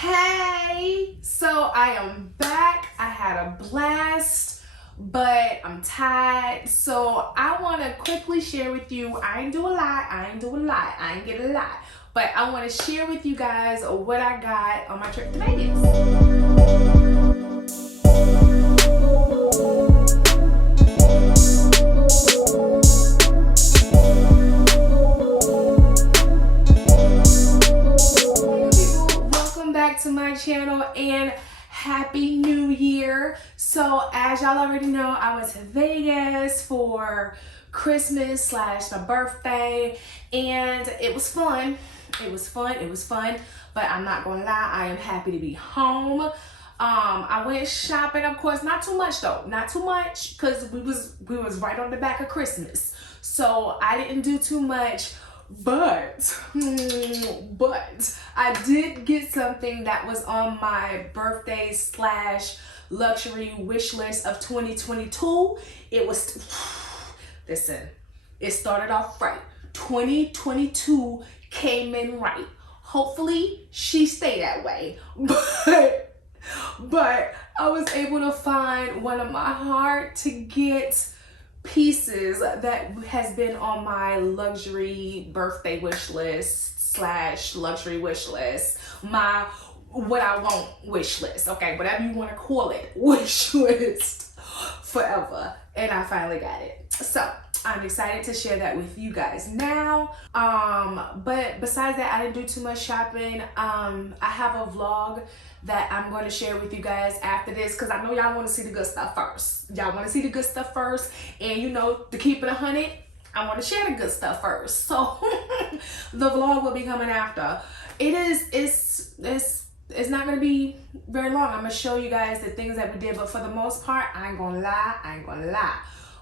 Hey, so I am back. I had a blast, but I'm tired. So I want to quickly share with you. I ain't get a lot, but I want to share with you guys what I got on my trip to Vegas. To my channel and happy new year. So as y'all already know, I went to Vegas for Christmas / my birthday, and it was fun. It was fun, but I'm not gonna lie, I am happy to be home. I went shopping, of course, not too much though, not too much, because we was right on the back of Christmas, so I didn't do too much. But I did get something that was on my birthday / luxury wish list of 2022. It was, listen, it started off right. 2022 came in right. Hopefully she stayed that way. But I was able to find one of my hard to get pieces that has been on my luxury birthday wish list / luxury wish list, my what I want wish list, okay, whatever you want to call it, wish list forever, and I finally got it. So I'm excited to share that with you guys now. But besides that, I didn't do too much shopping. I have a vlog that I'm going to share with you guys after this, because I know y'all want to see the good stuff first. Y'all want to see the good stuff first, and you know, to keep it 100, I want to share the good stuff first. So the vlog will be coming after. It's not going to be very long. I'm going to show you guys the things that we did, but for the most part, I ain't gonna lie.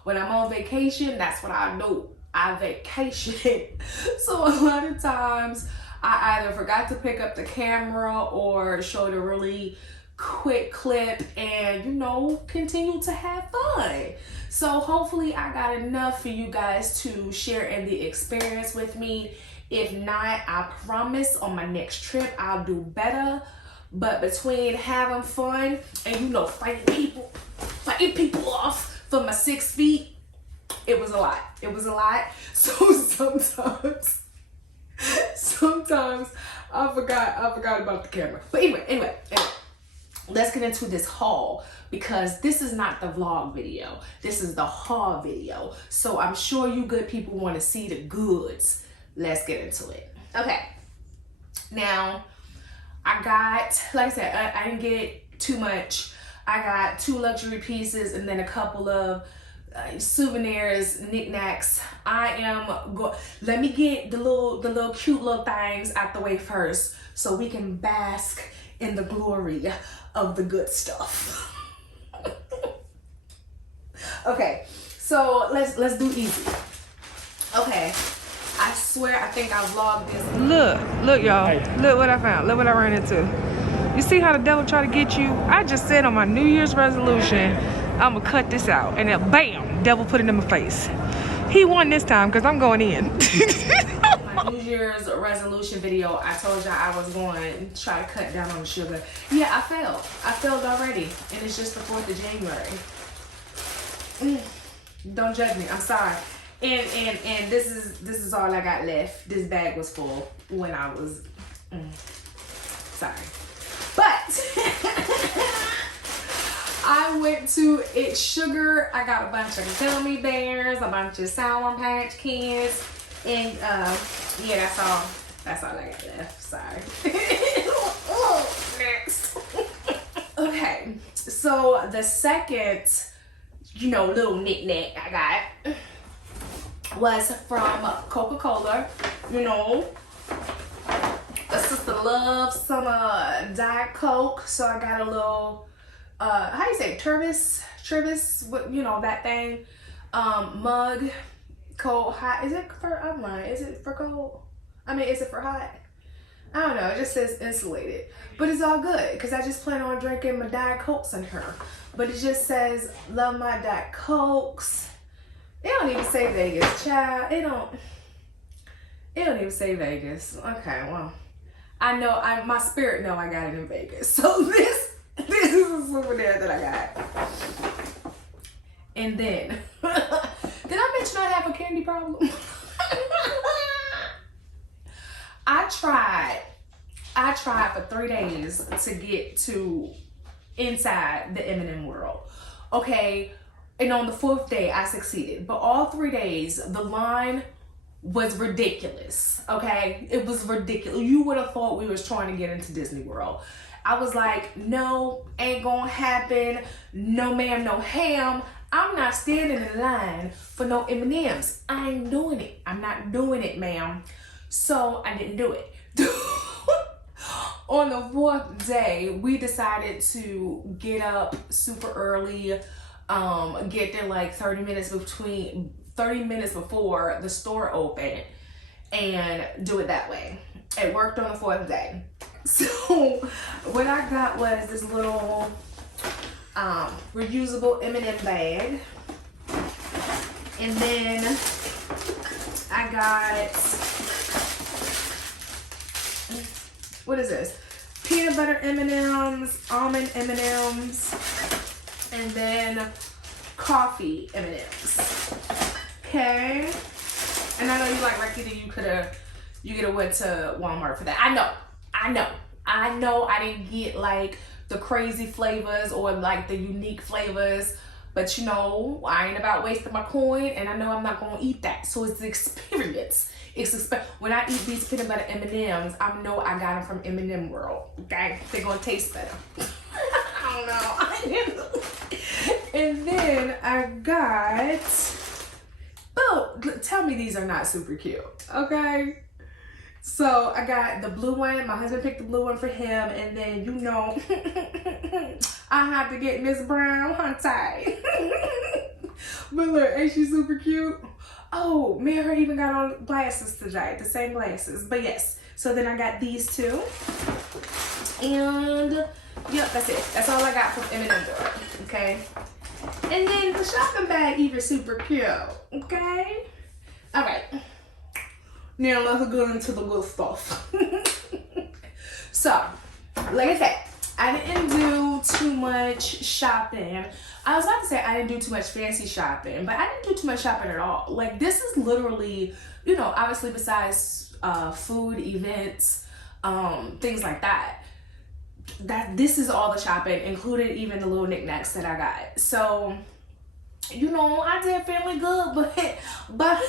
When I'm on vacation, that's what I do. I vacation. So a lot of times I either forgot to pick up the camera or showed a really quick clip and, you know, continue to have fun. So hopefully I got enough for you guys to share in the experience with me. If not, I promise on my next trip I'll do better. But between having fun and, you know, fighting people off for my 6 feet, it was a lot. So sometimes I forgot about the camera. But anyway, let's get into this haul, because this is not the vlog video. This is the haul video. So I'm sure you good people want to see the goods. Let's get into it. Okay. Now, I got, like I said, I didn't get too much. I got 2 luxury pieces and then a couple of souvenirs, knickknacks. Let me get the little cute little things out the way first, so we can bask in the glory of the good stuff. Okay, so let's do easy. Okay, I swear I think I vlogged this. Look y'all, look what I found, look what I ran into. You see how the devil try to get you? I just said on my New Year's resolution, I'm gonna cut this out, and then bam, devil put it in my face. He won this time because I'm going in. My New Year's resolution video, I told y'all I was going to try to cut down on the sugar. Yeah, I failed already, and it's just the 4th of January. Don't judge me, I'm sorry. And this is all I got left. This bag was full when I was sorry. But I went to It's Sugar. I got a bunch of gummy bears, a bunch of Sour Patch Kids, and yeah, that's all I got left. Sorry. Next. Okay, so the second, you know, little knick-knack I got was from Coca-Cola. You know, a sister loves some Diet Coke, so I got a little how do you say, Travis, what, you know, that thing, mug, cold, hot. Is it for, I'm lying, is it for cold? I mean, is it for hot? I don't know, it just says insulated, but it's all good because I just plan on drinking my Diet Cokes in her. But it just says love my Diet Cokes. It don't even say Vegas, child. It don't even say Vegas. Okay, well, I know, my spirit know I got it in Vegas. So this is a souvenir that I got. And then, did I mention I have a candy problem? I tried for 3 days to get to inside the M&M world. Okay, and on the 4th day I succeeded, but all 3 days the line was ridiculous. Okay, it was ridiculous. You would have thought we was trying to get into Disney World. I was like, no, ain't gonna happen. No ma'am, no ham. I'm not standing in line for no M&Ms. I ain't doing it. I'm not doing it, ma'am. So I didn't do it. On the 4th day, we decided to get up super early, get there like 30 minutes before the store opened, and do it that way. It worked on the 4th day. So what I got was this little reusable M&M bag, and then I got, what is this? Peanut butter M&Ms, almond M&Ms, and then coffee M&Ms. Okay. And I know you like Rakita, you could have went to Walmart for that. I know I didn't get like the crazy flavors or like the unique flavors, but you know, I ain't about wasting my coin, and I know I'm not gonna eat that. So it's the experience. When I eat these peanut butter M&Ms, I know I got them from M&M World. Okay, they're gonna taste better. I don't know. And then I got, oh, tell me these are not super cute. Okay. So I got the blue one. My husband picked the blue one for him, and then you know, I have to get Miss Brown, hunty. But look, ain't she super cute? Oh, me and her even got on glasses today, the same glasses. But yes, so then I got these two, and yep, that's it. That's all I got from M&M World. Okay, and then the shopping bag even super cute. Okay, all right. Now let's go into the good stuff. So, like I said, I didn't do too much shopping. I was about to say I didn't do too much fancy shopping, but I didn't do too much shopping at all. Like, this is literally, you know, obviously besides food, events, things like that, this is all the shopping, including even the little knickknacks that I got. So, you know, I did fairly good, but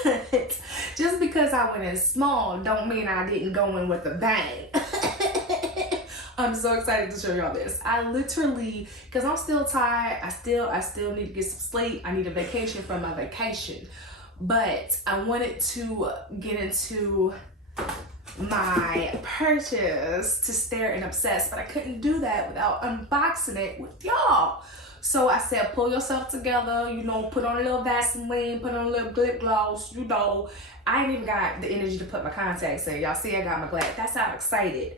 just because I went in small don't mean I didn't go in with a bang. I'm so excited to show y'all this. I literally, because I'm still tired, I still need to get some sleep. I need a vacation from my vacation. But I wanted to get into my purchase to stare and obsess, but I couldn't do that without unboxing it with y'all. So I said, pull yourself together, you know, put on a little Vaseline, put on a little lip gloss, you know. I ain't even got the energy to put my contacts in. Y'all see I got my glass. That's how excited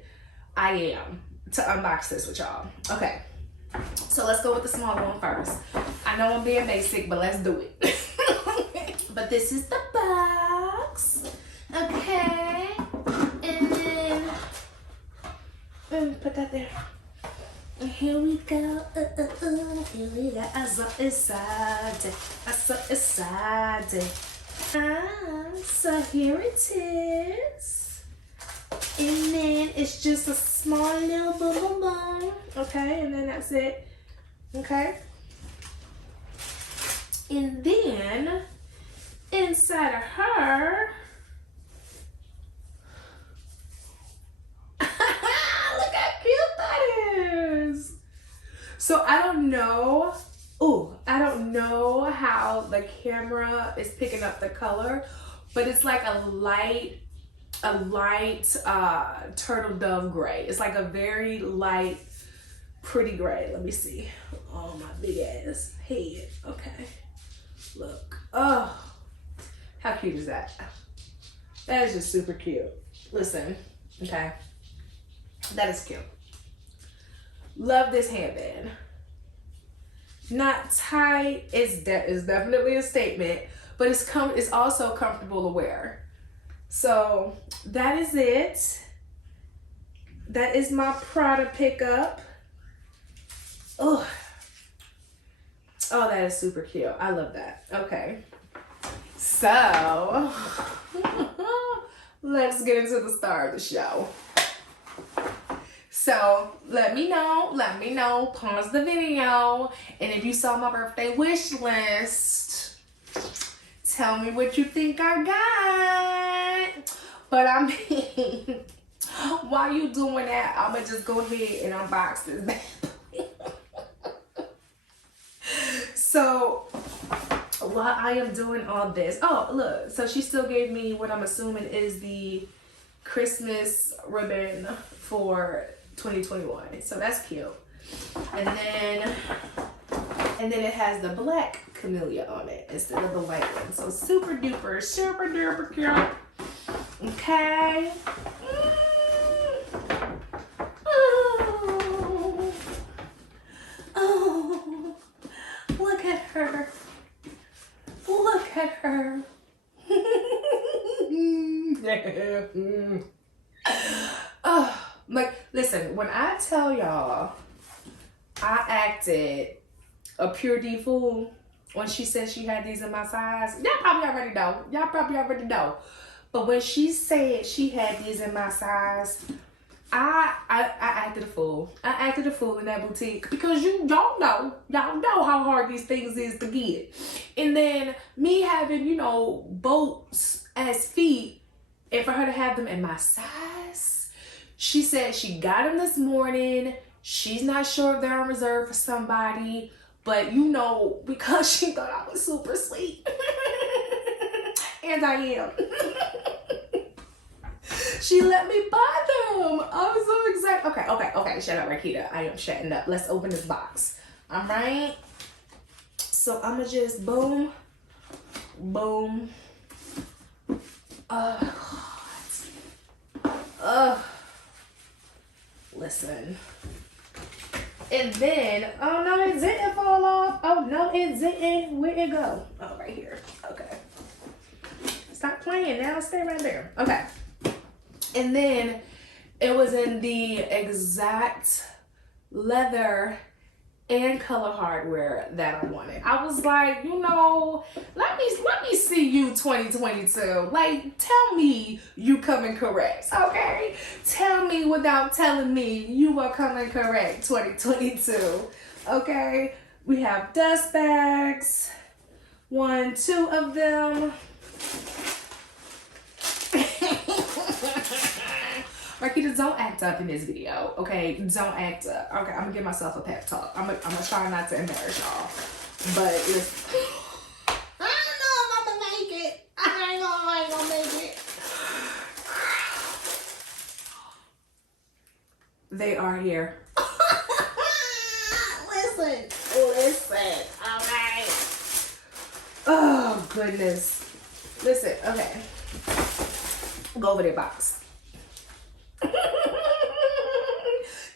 I am to unbox this with y'all. Okay, so let's go with the smaller one first. I know I'm being basic, but let's do it. But this is the box. Okay, and then put that there. And here we go. Here we go. I saw inside. So here it is. And then it's just a small little boom boom. Okay, and then that's it. Okay. And then inside of her, look how cute that is. So I don't know. I don't know how the camera is picking up the color, but it's like a light turtle dove gray. It's like a very light, pretty gray. Let me see. Oh, my big ass head. Okay. Look. Oh, how cute is that? That is just super cute. Listen. Okay. That is cute. Love this handbag. Not tight. It's definitely a statement, but it's also comfortable to wear. So that is it. that is my Prada pickup. Oh, that is super cute. I love that. Okay. So, let's get into the star of the show. So, let me know, pause the video, and if you saw my birthday wish list, tell me what you think I got. But I mean, while you doing that, I'm gonna just go ahead and unbox this bag. So, while I am doing all this, oh look, so she still gave me what I'm assuming is the Christmas ribbon for 2021. So that's cute. And then it has the black camellia on it instead of the white one. So super duper cute. Okay. Oh, look at her. Look at her. Like, listen, when I tell y'all I acted a pure D fool when she said she had these in my size, y'all probably already know. But when she said she had these in my size, I acted a fool. I acted a fool in that boutique because y'all know how hard these things is to get. And then me having, you know, boats as feet, and for her to have them in my size, she said she got them this morning. She's not sure if they're on reserve for somebody, but you know, because she thought I was super sweet. And I am. She let me buy them. I'm so excited. Okay. Shut up, Rakita. I am shutting up. Let's open this box. All right. So I'm gonna just boom. Listen. And then, oh no, it didn't fall off. Oh no, it didn't. Where'd it go? Oh, right here. Okay. Stop playing now. Stay right there. Okay. And then it was in the exact leather and color hardware that I wanted. I was like, you know, let me see you 2022. Like, tell me you coming correct, okay? Tell me without telling me you are coming correct 2022, okay? We have dust bags, 2 of them. Marquita, don't act up in this video, okay? Don't act up. Okay, I'm gonna give myself a pep talk. I'm gonna try not to embarrass y'all. But listen, I don't know if I'm gonna make it. I ain't gonna make it. They are here. Listen, all right. Oh, goodness. Listen, okay. Go over their box.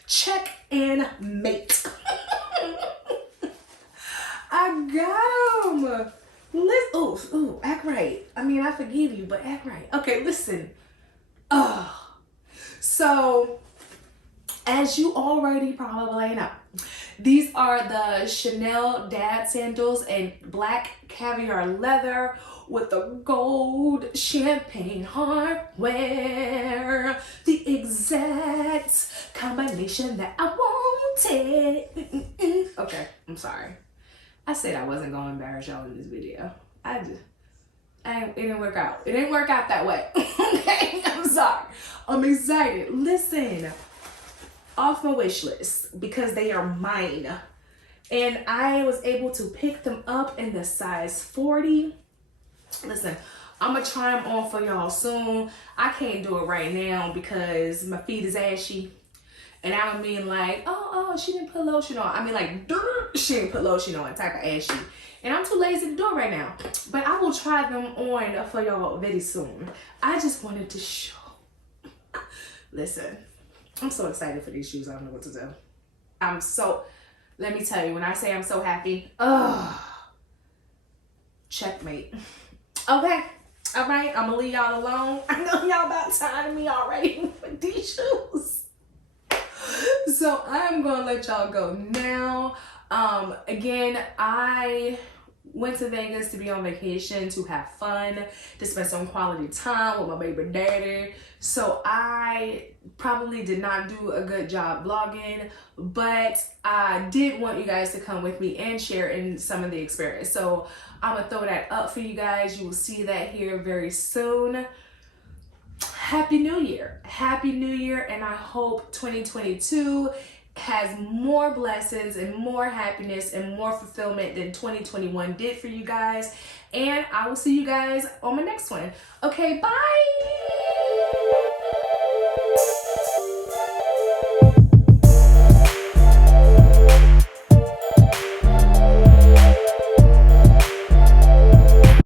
Check and mate. I got them. Ooh, act right. I mean, I forgive you, but act right. Okay, listen. So, as you already probably know, these are the Chanel dad sandals in black caviar leather with the gold champagne hardware. The exact combination that I wanted. Okay, I'm sorry. I said I wasn't gonna embarrass y'all in this video. It didn't work out. It didn't work out that way. Okay, I'm sorry. I'm excited. Listen, off my wish list because they are mine. And I was able to pick them up in the size 40. Listen, I'm gonna try them on for y'all soon. I can't do it right now because my feet is ashy. And I don't mean like, oh, she didn't put lotion on. I mean like, she didn't put lotion on, type of ashy. And I'm too lazy to do it right now. But I will try them on for y'all very soon. I just wanted to show. Listen, I'm so excited for these shoes. I don't know what to do. Let me tell you, when I say I'm so happy, checkmate. Okay, all right, I'm gonna leave y'all alone. I know y'all about tired of me already with these shoes. So I'm gonna let y'all go now. Again, I went to Vegas to be on vacation, to have fun, to spend some quality time with my baby daddy. So I probably did not do a good job vlogging, but I did want you guys to come with me and share in some of the experience. So I'm gonna throw that up for you guys. You will see that here very soon. Happy New Year. Happy New Year, and I hope 2022 has more blessings and more happiness and more fulfillment than 2021 did for you guys. And I will see you guys on my next one. Okay, bye.